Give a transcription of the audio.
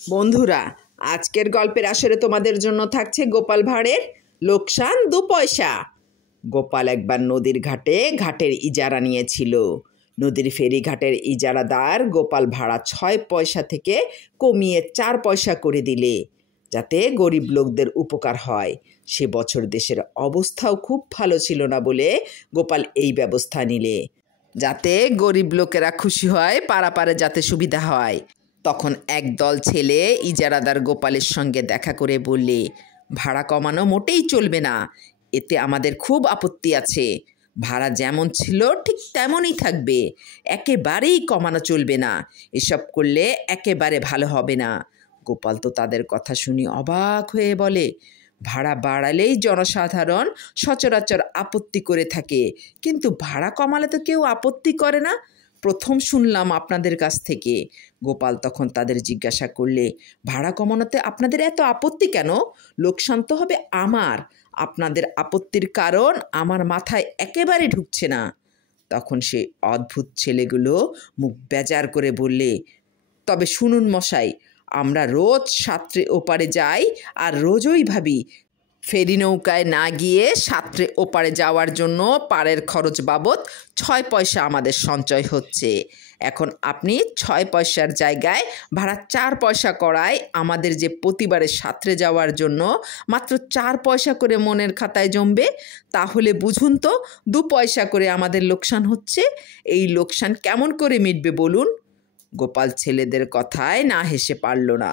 বন্ধুরা, আজকের গল্পের আসরে তোমাদের জন্য থাকছে গোপাল ভাঁড়ের লোকসান 2 পয়সা। গোপাল একবার নদীর ঘাটের ইজারা নিয়েছিল। নদীর ফেরিঘাটের ইজারাদার গোপাল ভাড়া 6 পয়সা থেকে কমিয়ে 4 পয়সা করে দিলে, যাতে গরিব লোকদের উপকার হয়। সে বছর দেশের অবস্থাও খুব ভালো ছিল না বলে গোপাল এই ব্যবস্থা নিলে, যাতে গরিব লোকেরা খুশি হয়, পারাপারে যাতে সুবিধা হয়। তখন একদল ছেলে ইজারাদার গোপালের সঙ্গে দেখা করে বললে, ভাড়া কমানো মোটেই চলবে না, এতে আমাদের খুব আপত্তি আছে। ভাড়া যেমন ছিল ঠিক তেমনই থাকবে, একেবারেই কমানো চলবে না। এসব করলে একেবারে ভালো হবে না। গোপাল তো তাদের কথা শুনে অবাক হয়ে বলে, ভাড়া বাড়ালেই জনসাধারণ সচরাচর আপত্তি করে থাকে, কিন্তু ভাড়া কমালে তো কেউ আপত্তি করে না। প্রথম শুনলাম আপনাদের কাছ থেকে। গোপাল তখন তাদের জিজ্ঞাসা করলে, ভাড়া কমানোতে আপনাদের এত আপত্তি কেন? লোকসান তো হবে আমার। আপনাদের আপত্তির কারণ আমার মাথায় একেবারে ঢুকছে না। তখন সেই অদ্ভুত ছেলেগুলো মুখ বেজার করে বললে, তবে শুনুন মশাই, আমরা রোজ সাঁতরে ওপারে যাই আর রোজই ভাবি ফেরি নৌকায় না গিয়ে সাঁতরে ওপারে যাওয়ার জন্য পাড়ের খরচ বাবদ 6 পয়সা আমাদের সঞ্চয় হচ্ছে। এখন আপনি 6 পয়সার জায়গায় ভাড়া 4 পয়সা করায় আমাদের যে প্রতিবারে সাঁতরে যাওয়ার জন্য মাত্র 4 পয়সা করে মনের খাতায় জমবে, তাহলে বুঝুন তো 2 পয়সা করে আমাদের লোকসান হচ্ছে। এই লোকসান কেমন করে মিটবে বলুন? গোপাল ছেলেদের কথায় না হেসে পারল না।